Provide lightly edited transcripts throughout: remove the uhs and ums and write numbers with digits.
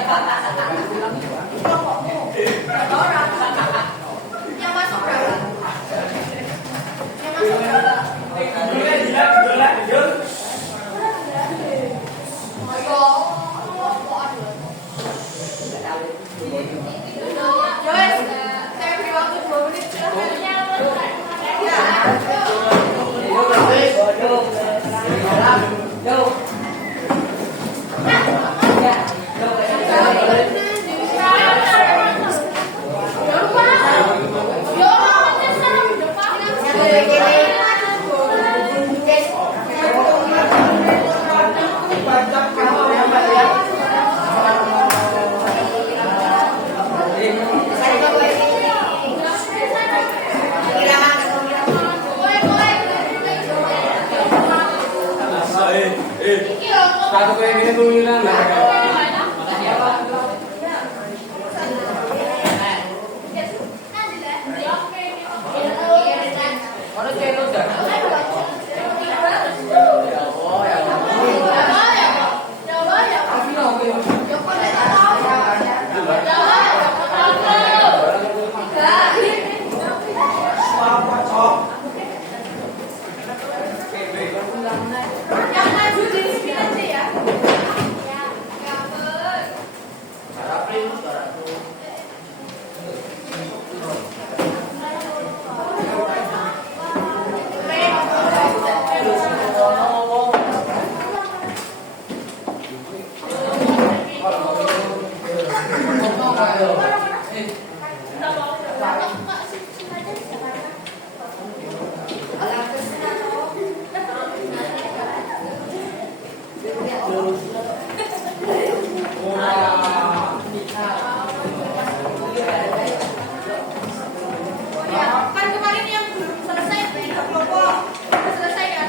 Yang masuk berapa? Yang masuk berapa? Joyce, saya beri waktu 2 menit silahkan. Satu kayak gini tuh hilang lah. Yang maju jadi 9 ya. Kan kemarin yang belum selesai tiga kelompok udah selesai kan?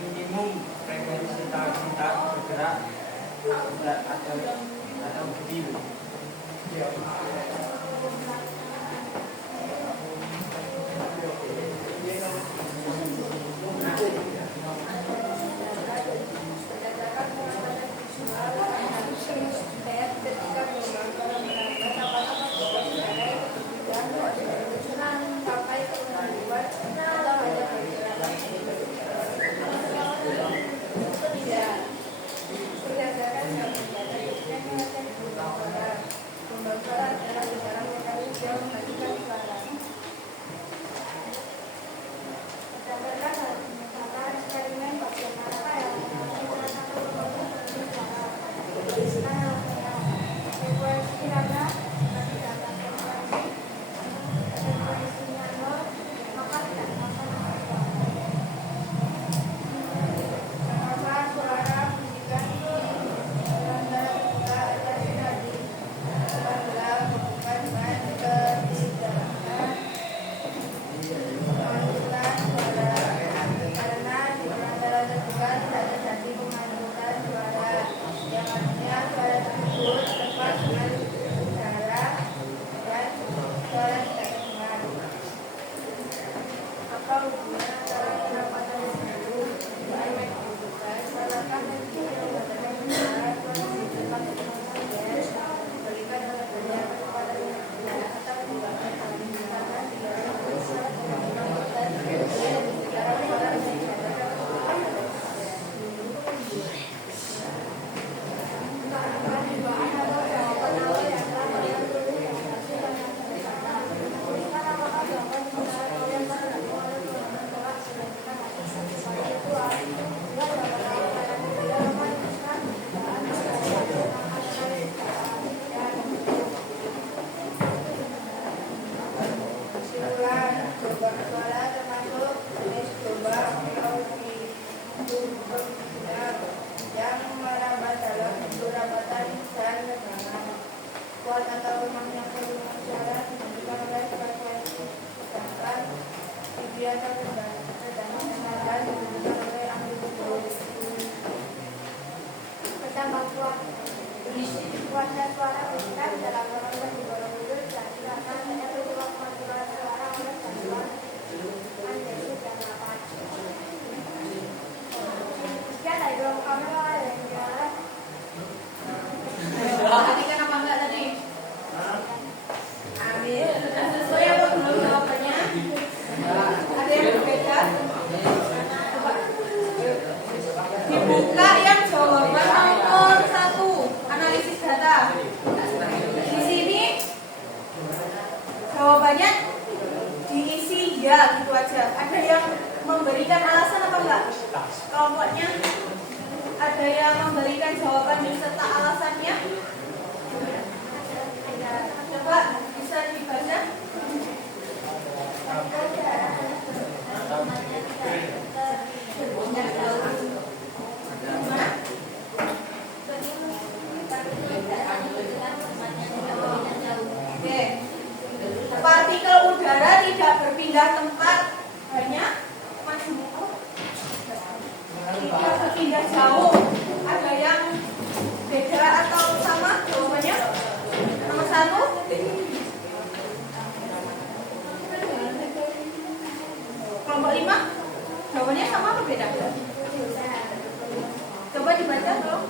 minimum frekuensi kita bergerak atau berdiri. Partikel udara tidak berpindah tempat, hanya tidak berpindah jauh. Ada yang beda atau sama jawabannya? Nomor 1. Kelompok 5. Jawabannya sama atau beda? Coba dibaca dong.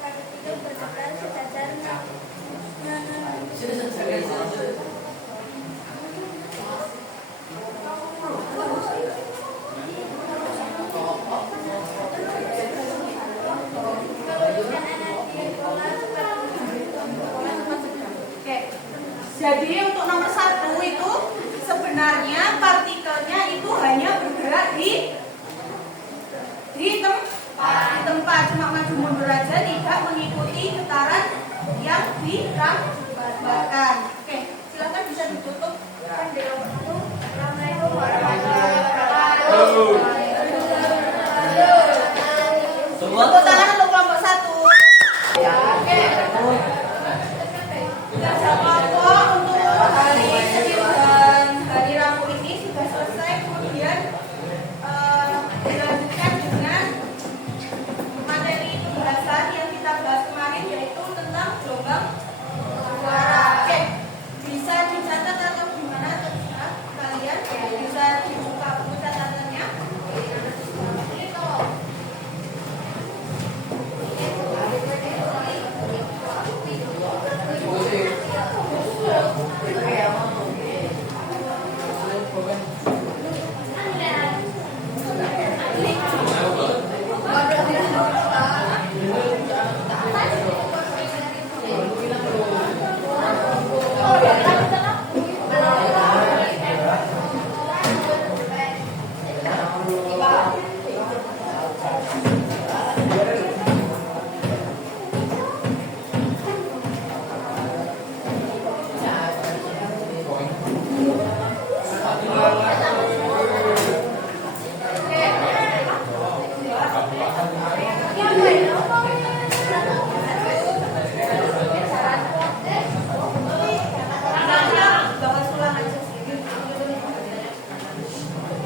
Partikel bertebaran sejajar. Jadi untuk nomor 1 itu sebenarnya partikelnya itu hanya bergerak di tempat, cuma maju mundur aja, tidak mengikuti getaran yang ditambahkan. Oke, silakan bisa ditutup. Assalamualaikum warahmatullahi wabarakatuh. Tepuk tangan untuk kelompok 1. Ya, oke. Kerja kelompok untuk hari Senin dan hari Rabu ini sudah selesai. Kemudian dilanjutkan dengan materi pembahasan yang kita bahas kemarin, yaitu tentang gelombang suara. Oke, bisa dicatat atau gimana terserah kalian. Bisa dibuka buku catatannya.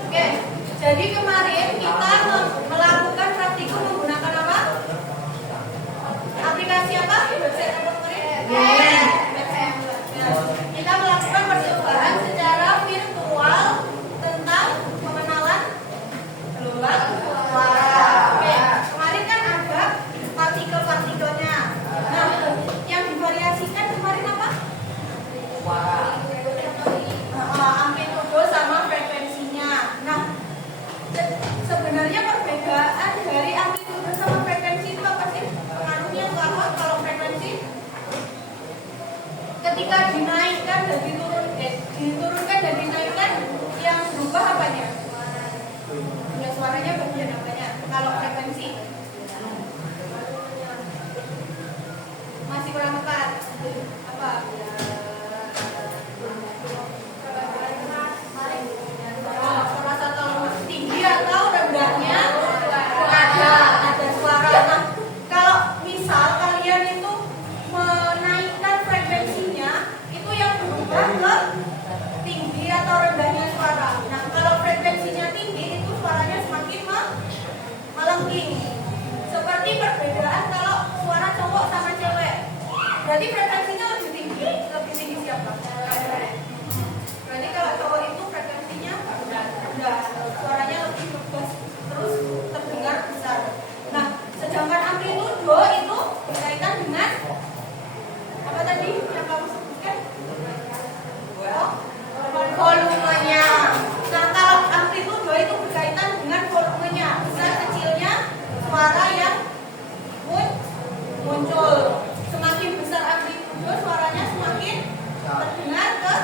Oke, jadi kemarin kita melakukan praktikum menggunakan apa? Aplikasi apa? Website apa kemarin? Kita melakukan percobaan secara virtual tentang pengenalan gelombang suara. Oke, kemarin kan ada partikel-partikelnya. Nah, yang divariasikan kemarin apa? Amplitudo sama frekuensinya. Nah, sebenarnya perbedaan dari amplitudo sama frekuensi itu apa sih? Pengaruhnya itu apa? Kalau frekuensi ketika dinaikkan dan diturunkan dan dinaikkan, yang berubah apanya? Ya, suaranya bagian apanya? Kalau frekuensi masih kurang tepat. Apa? Salah satu tinggi atau rendahnya ada suara. Nah, kalau misal kalian itu menaikkan frekuensinya, itu yang berubah ke tinggi atau rendahnya suara. Nah, kalau frekuensinya tinggi, itu suaranya semakin melengking. Seperti perbedaan kalau suara cowok sama cewek. Berarti frekuensinya lebih tinggi siapa? Berarti kalau cowok itu frekuensinya rendah, suaranya lebih bagus, terus terdengar besar. Nah, sedangkan amplitudo itu berkaitan dengan apa tadi yang kamu sebutkan? Volumenya. Nah, kalau amplitudo itu berkaitan dengan volumenya, besar kecilnya suara yang muncul. Semakin besar amplitudo, suaranya semakin terdengar ke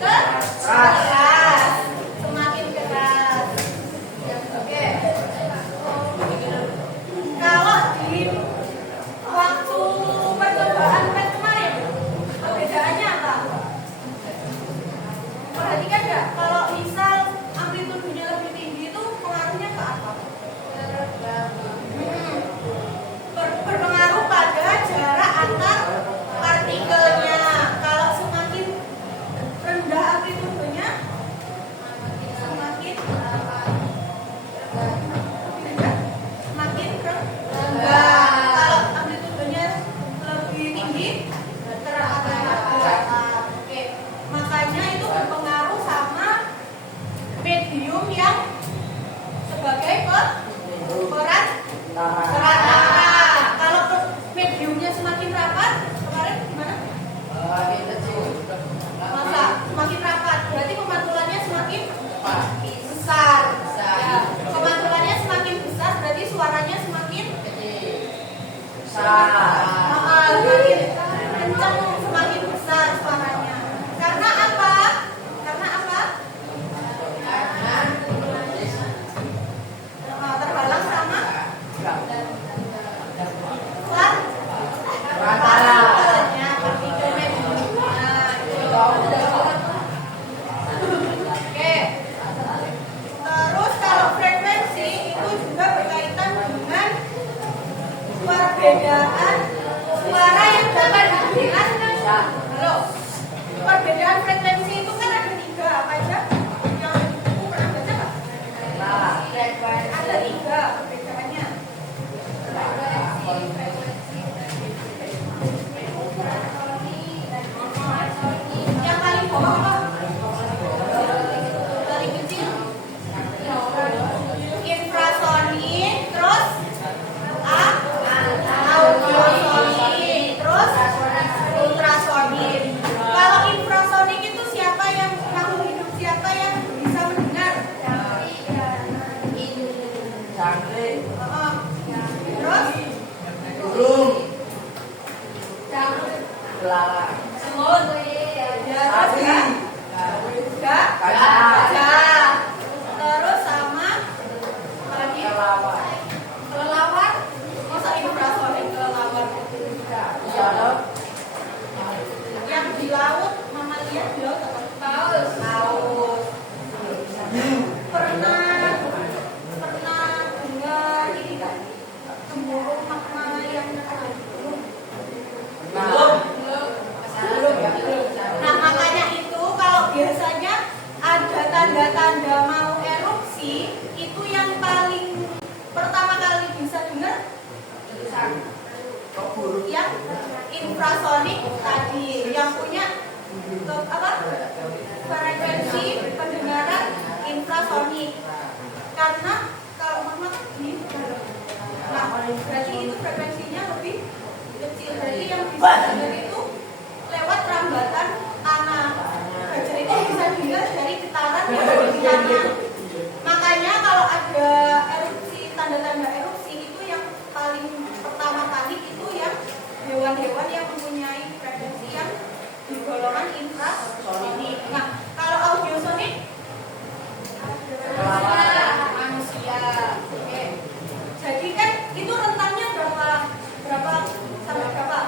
keras, semakin keras. Oke. Kalau di waktu percobaan kemarin, perbedaannya apa? Perhatikan nggak? Kalau misal amplitudonya lebih tinggi itu pengaruhnya ke apa? Berpengaruh pada jarak antar partikelnya. Kalau semakin rendah amplitudonya, semakin rendah. Kalau amplitudonya lebih tinggi, oke. Makanya itu berpengaruh sama medium yang sebagai peran. Kalau mediumnya semakin rapat, kemarin gimana? Masa semakin rapat, berarti pemantulannya semakin besar. Ya, pemantulannya semakin besar, berarti suaranya semakin besar. Semakin Dari kecil infrasonik, terus audiosonik, terus ultrasonik. Kalau infrasonik itu siapa yang makhluk hidup siapa yang bisa mendengar? Terus Burung. semut, gajah, terus sama lagi kelelawar. Masa infrasonik kelelawar? Yang di laut, mamalia di laut apa? Paus. Pernah dengar ini kan? Gemuruh magma yang Nah, makanya itu kalau biasanya ada tanda-tanda mau erupsi, itu yang paling pertama kali bisa dengar yang infrasonik tadi, yang punya frekuensi pendengaran infrasonik. Karena kalau magma ini nah, berarti itu frekuensinya lebih kecil. Berarti yang bisa dengar itu lewat rambatan tanah. Gajah itu bisa dilihat dari getaran yang ada di tanah. Makanya kalau ada erupsi, tanda-tanda erupsi itu yang paling pertama kali itu yang hewan-hewan yang mempunyai frekuensi yang di golongan infrasonik. Nah, kalau audiosonik manusia. Oke. Jadi kan itu rentannya berapa sampai berapa?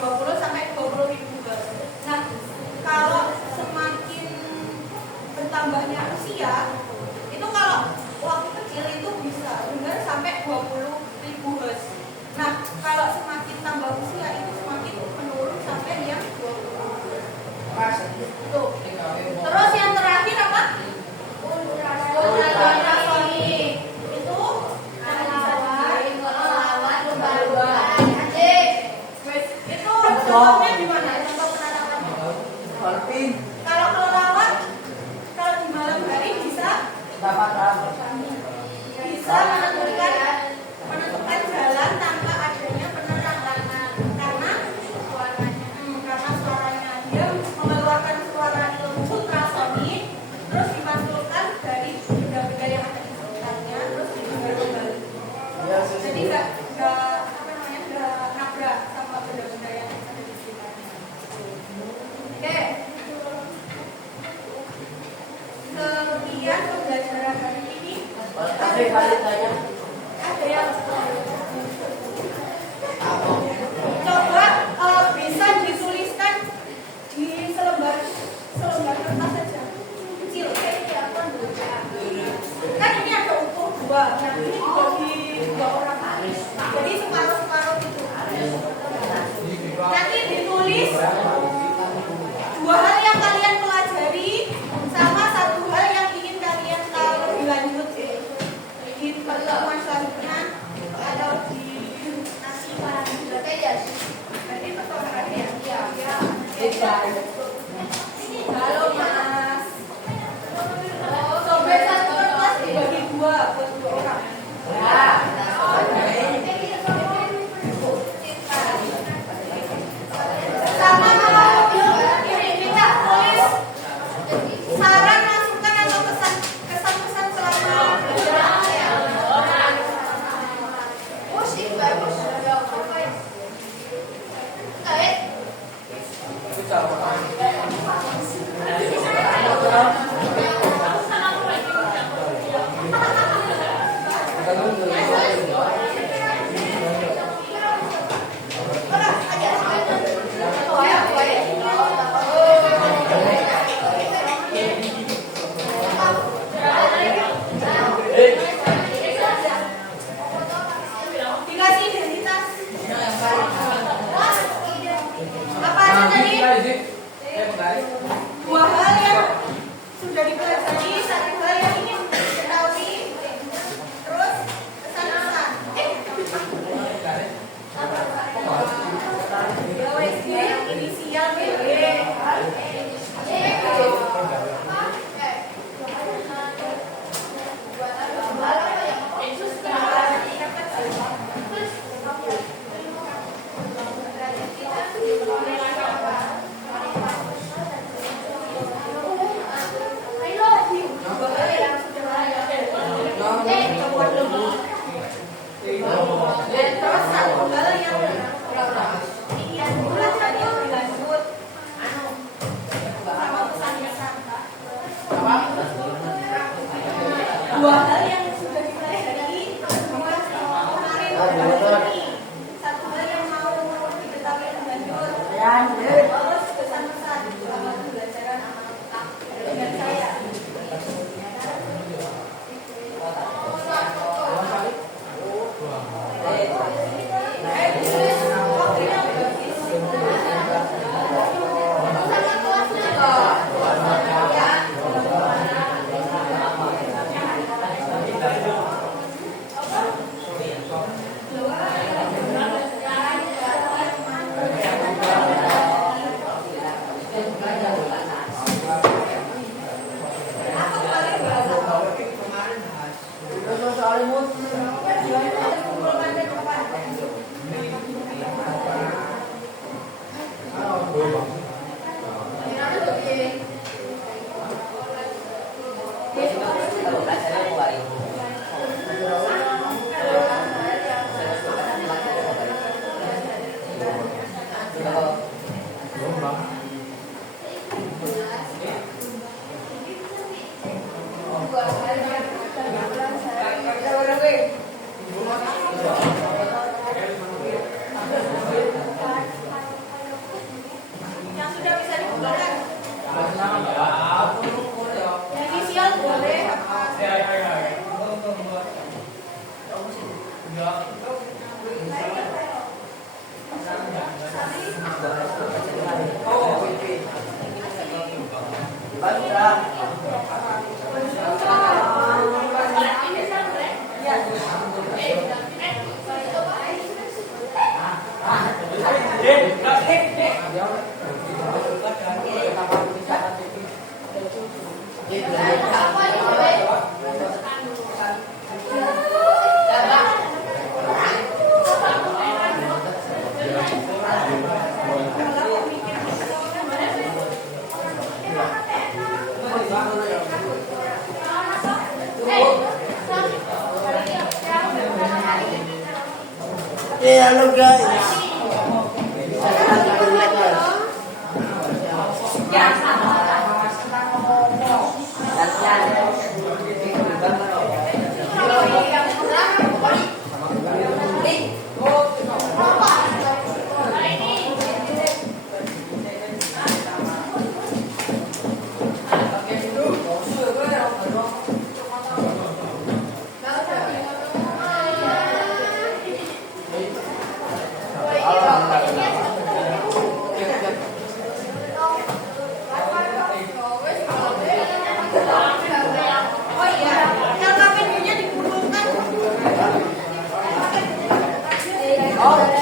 20 sampai 20.000 Hz. Nah, kalau semakin bertambahnya usia, itu kalau waktu kecil itu bisa dengar sampai 20.000 Hz. Nah, kalau semakin tambah usia itu semakin menurun sampai yang 20. Tuh. Terus yang terakhir apa? Ultrasonik. Itu itu contohnya di mana? Contoh penerapannya. Kalau kelelawar, kalau di malam hari bisa menentukan jalan tanpa adanya penerangan karena suaranya dia mengeluarkan suara ultrasonik, terus dipantulkan dari benda-benda yang ada di sekitarnya, terus didengar kembali. Jadi nggak nabrak sama benda-benda yang ada di sekitarnya. Oke. Kemudian pembelajaran hari ini ada yang coba bisa dituliskan di selembar kertas saja kecil. Kan ini ada ukur 2, nah ini dibagi 2 orang. Jadi separuh itu. Nanti ditulis 2 hal yang kalian pelajari sama 1 hal yang ingin kalian tahu lebih lanjut di pertemuan selanjutnya atau di berarti pertemuan hari ya. Halo Mas. Sobek 1 kertas dibagi 2 buat 2 orang. Sama kalau ini minta tulis saran, masukan atau kesan-kesan selama belajar. Itu halo guys. Oh iya, LKPD-nya dikumpulkan. Oh,